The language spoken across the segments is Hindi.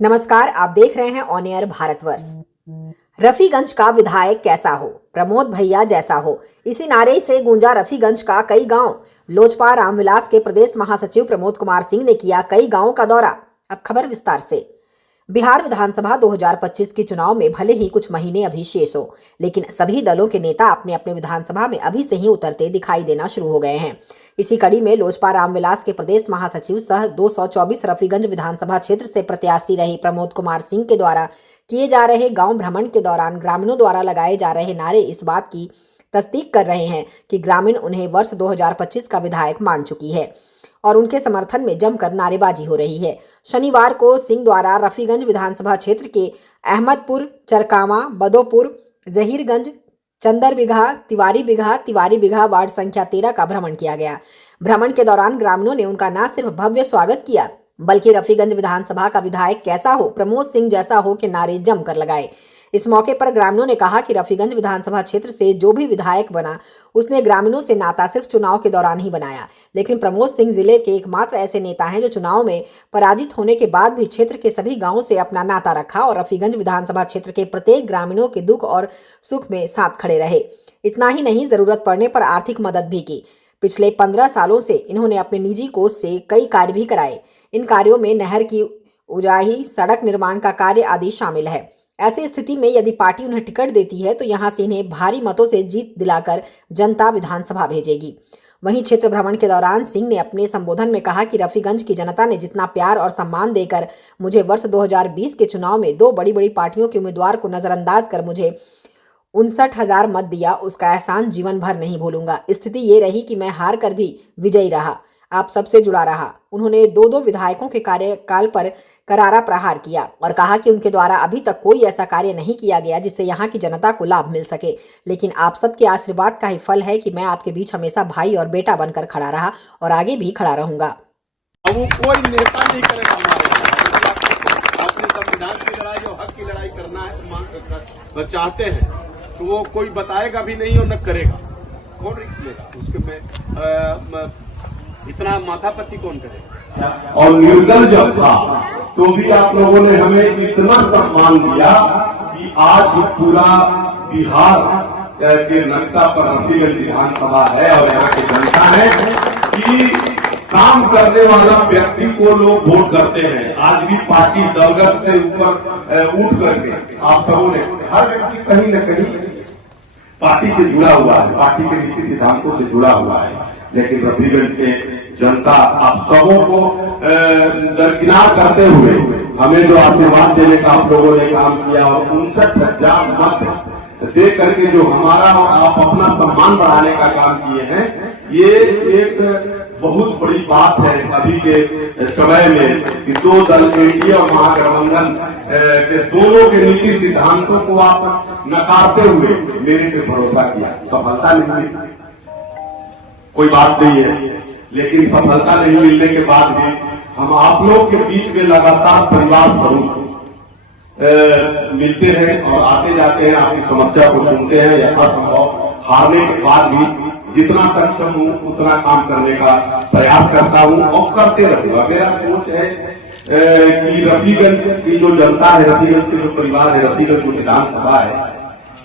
नमस्कार, आप देख रहे हैं ऑन एयर भारतवर्ष। रफीगंज का विधायक कैसा हो, प्रमोद भैया जैसा हो, इसी नारे से गूंजा रफीगंज का कई गांव। लोजपा रामविलास के प्रदेश महासचिव प्रमोद कुमार सिंह ने किया कई गांवों का दौरा। अब खबर विस्तार से। बिहार विधानसभा 2025 के चुनाव में भले ही कुछ महीने अभी शेष हो, लेकिन सभी दलों के नेता अपने अपने विधानसभा में अभी से ही उतरते दिखाई देना शुरू हो गए हैं। इसी कड़ी में लोजपा रामविलास के प्रदेश महासचिव सह 224 रफीगंज विधानसभा क्षेत्र से प्रत्याशी रहे प्रमोद कुमार सिंह के द्वारा किए जा रहे गांव भ्रमण के दौरान ग्रामीणों द्वारा लगाए जा रहे नारे इस बात की तस्दीक कर रहे हैं कि ग्रामीण उन्हें वर्ष 2025 का विधायक मान चुकी है और उनके समर्थन में जमकर नारेबाजी हो रही है। शनिवार को सिंह द्वारा रफीगंज विधानसभा क्षेत्र के अहमदपुर, चरकावा, बदोपुर, जहीरगंज, चंदर बिघा, तिवारी बिघा वार्ड संख्या 13 का भ्रमण किया गया। भ्रमण के दौरान ग्रामीणों ने उनका न सिर्फ भव्य स्वागत किया, बल्कि रफीगंज विधानसभा का विधायक कैसा हो, प्रमोद सिंह जैसा हो के नारे जमकर लगाए। इस मौके पर ग्रामीणों ने कहा कि रफीगंज विधानसभा क्षेत्र से जो भी विधायक बना उसने ग्रामीणों से नाता सिर्फ चुनाव के दौरान ही बनाया, लेकिन प्रमोद सिंह जिले के एकमात्र ऐसे नेता हैं जो चुनाव में पराजित होने के बाद भी क्षेत्र के सभी गांवों से अपना नाता रखा और रफीगंज विधानसभा क्षेत्र के प्रत्येक ग्रामीणों के दुख और सुख में साथ खड़े रहे। इतना ही नहीं, जरूरत पड़ने पर आर्थिक मदद भी की। पिछले 15 सालों से इन्होंने अपने निजी कोष से कई कार्य भी कराए। इन कार्यों में नहर की उजाही, सड़क निर्माण का कार्य आदि शामिल है। ऐसी स्थिति में यदि पार्टी उन्हें टिकट देती है तो यहां से इन्हें भारी मतों से जीत दिलाकर जनता विधानसभा भेजेगी। वहीं क्षेत्र भ्रमण के दौरान सिंह ने अपने संबोधन में कहा कि रफीगंज की जनता ने जितना प्यार और सम्मान देकर मुझे वर्ष 2020 के चुनाव में 2 बड़ी पार्टियों के उम्मीदवार को नजरअंदाज कर मुझे 59,000 मत दिया, उसका एहसान जीवन भर नहीं भूलूंगा। स्थिति ये रही कि मैं हार कर भी विजयी रहा, आप सबसे जुड़ा रहा। उन्होंने 2 विधायकों के कार्यकाल पर करारा प्रहार किया और कहा कि उनके द्वारा अभी तक कोई ऐसा कार्य नहीं किया गया जिससे यहाँ की जनता को लाभ मिल सके, लेकिन आप सबके आशीर्वाद का ही फल है कि मैं आपके बीच हमेशा भाई और बेटा बनकर खड़ा रहा और आगे भी खड़ा रहूंगा। वो कोई नेता नहीं करेगा हमारे अपने संविधान की लड़ाई और हक की लड़ाई करना है चाहते हैं तो वो कोई बताएगा भी नहीं और न करेगा। कौन रिस्क लेगा उसके में इतना माथापच्ची कौन करेगा। और निर्दल जब था तो भी आप लोगों ने हमें इतना सम्मान दिया कि आज पूरा बिहार के नक्शा पर रफीगंज विधानसभा है और यहाँ की जनता है कि काम करने वाला व्यक्ति को लोग वोट करते हैं। आज भी पार्टी दलगत से ऊपर उठ करके आप सबों ने, हर व्यक्ति कहीं न कहीं पार्टी से जुड़ा हुआ है, पार्टी के नीति सिद्धांतों से जुड़ा हुआ है, लेकिन रफीगंज के जनता आप सबों को दरकिनार करते हुए हमें जो आशीर्वाद देने का आप लोगों ने काम किया और 59,000 मत दे करके जो हमारा और आप अपना सम्मान बढ़ाने का काम किए हैं, ये एक बहुत बड़ी बात है अभी के समय में कि 2 दल एनडीए और महागठबंधन के दोनों के नीति सिद्धांतों को आप नकारते हुए मेरे पे भरोसा किया। सफलता नहीं मिली, कोई बात नहीं है, लेकिन सफलता नहीं मिलने के बाद भी हम आप लोग के बीच में लगातार परिवार स्वरूप मिलते हैं और आते जाते हैं, आपकी समस्या को सुनते हैं। यथासंभव हारने के बाद भी जितना सक्षम हूं उतना काम करने का प्रयास करता हूं और करते रहूंगा। मेरा सोच है कि रफीगंज की जो जनता है, रफीगंज के जो परिवार है, रफीगंज जो विधानसभा है,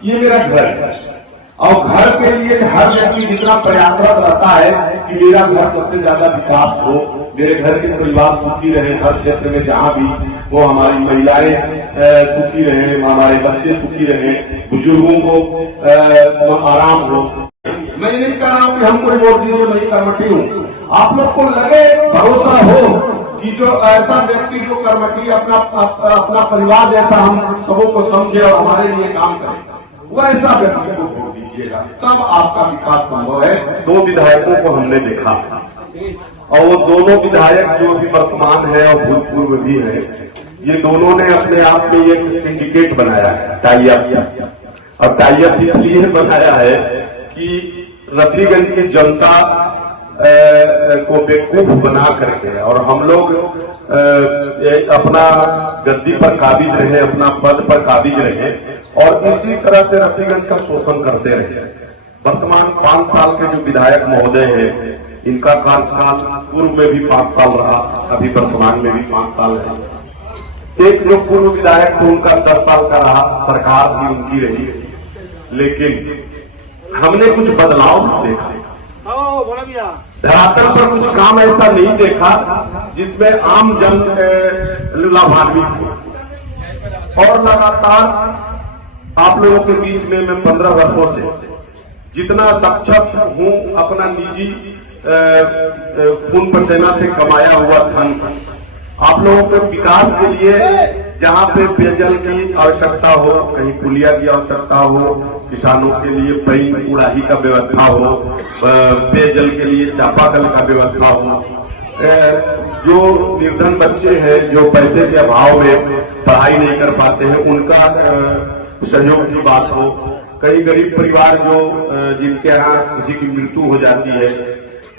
ये मेरा घर है और घर के लिए हर व्यक्ति जितना प्रयासरत रहता है कि मेरा घर सबसे ज्यादा विकास हो, मेरे घर के परिवार सुखी रहे, हर क्षेत्र में जहाँ भी वो हमारी महिलाएं सुखी रहे, हमारे बच्चे सुखी रहे, बुजुर्गों को आराम हो। मैं नहीं कह रहा हूँ कि हम कोई वोट दीजिए, मैं कर्मठी हूँ। आप लोग को लगे, भरोसा हो कि जो ऐसा व्यक्ति जो कर्मठी अपना परिवार जैसा हम सबों को समझे और हमारे लिए काम करे, वैसा व्यक्ति को वोट दीजिएगा, तब आपका विकास संभव है। 2 विधायकों को हमने देखा और वो दोनों विधायक जो भी वर्तमान है और भूतपूर्व भी है, ये दोनों ने अपने आप में एक सिंडिकेट बनाया है, टाई-अप। और टाई-अप इसलिए बनाया है कि रफीगंज की जनता को बेवकूफ बना करके और हम लोग अपना गद्दी पर काबिज रहे, अपना पद पर काबिज रहे और इसी तरह से रफीगंज का शोषण करते रहे। वर्तमान 5 साल के जो विधायक महोदय हैं, इनका कार्यकाल पूर्व में भी 5 साल रहा, अभी वर्तमान में भी 5 साल है। एक जो पूर्व विधायक थे उनका 10 साल का रहा, सरकार भी उनकी रही, लेकिन हमने कुछ बदलाव नहीं देखा। धरातल पर कुछ काम ऐसा नहीं देखा जिसमें आम जन लाभान्वित हो। और लगातार आप लोगों के बीच में मैं 15 वर्षों से जितना सक्षम हूं अपना निजी खून पसीना से कमाया हुआ धन आप लोगों के विकास के लिए, जहां पे पेयजल की आवश्यकता हो, कहीं पुलिया की आवश्यकता हो, किसानों के लिए पई उड़ाही का व्यवस्था हो, पेयजल के लिए चापाकल का व्यवस्था हो, जो निर्धन बच्चे हैं जो पैसे के अभाव में पढ़ाई नहीं कर पाते हैं उनका सहयोग की बात हो, कई गरीब परिवार जो जिनके यहाँ किसी की मृत्यु हो जाती है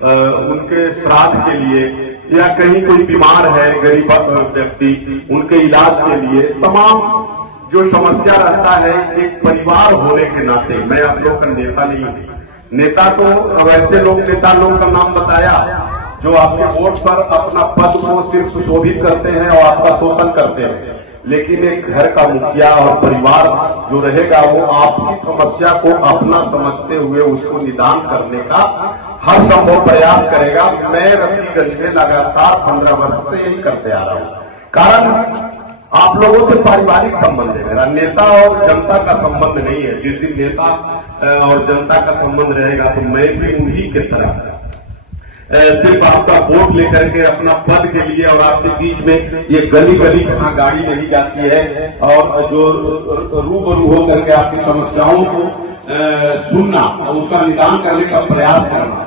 उनके श्राद्ध के लिए, या कहीं कोई बीमार है गरीब व्यक्ति उनके इलाज के लिए, तमाम जो समस्या रहता है एक परिवार होने के नाते, मैं आप लोग का नेता नहीं हूं, नेता तो वैसे लोग नेता लोग का नाम बताया जो आपके वोट पर अपना पद को सिर्फ सुशोभित करते हैं और आपका शोषण करते हैं, लेकिन एक घर का मुखिया और परिवार जो रहेगा वो आपकी समस्या को अपना समझते हुए उसको निदान करने का हर संभव प्रयास करेगा। मैं रफीगंज में लगातार 15 वर्ष से यही करते आ रहा हूं, कारण आप लोगों से पारिवारिक संबंध है मेरा, नेता और जनता का संबंध नहीं है। जिस दिन नेता और जनता का संबंध रहेगा तो मैं भी उन्हीं के तरह सिर्फ आपका वोट लेकर के अपना पद के लिए और आपके बीच में ये गली गली जहां गाड़ी नहीं जाती है और जो रूबरू होकर के आपकी समस्याओं को सुनना और उसका निदान करने का प्रयास करना।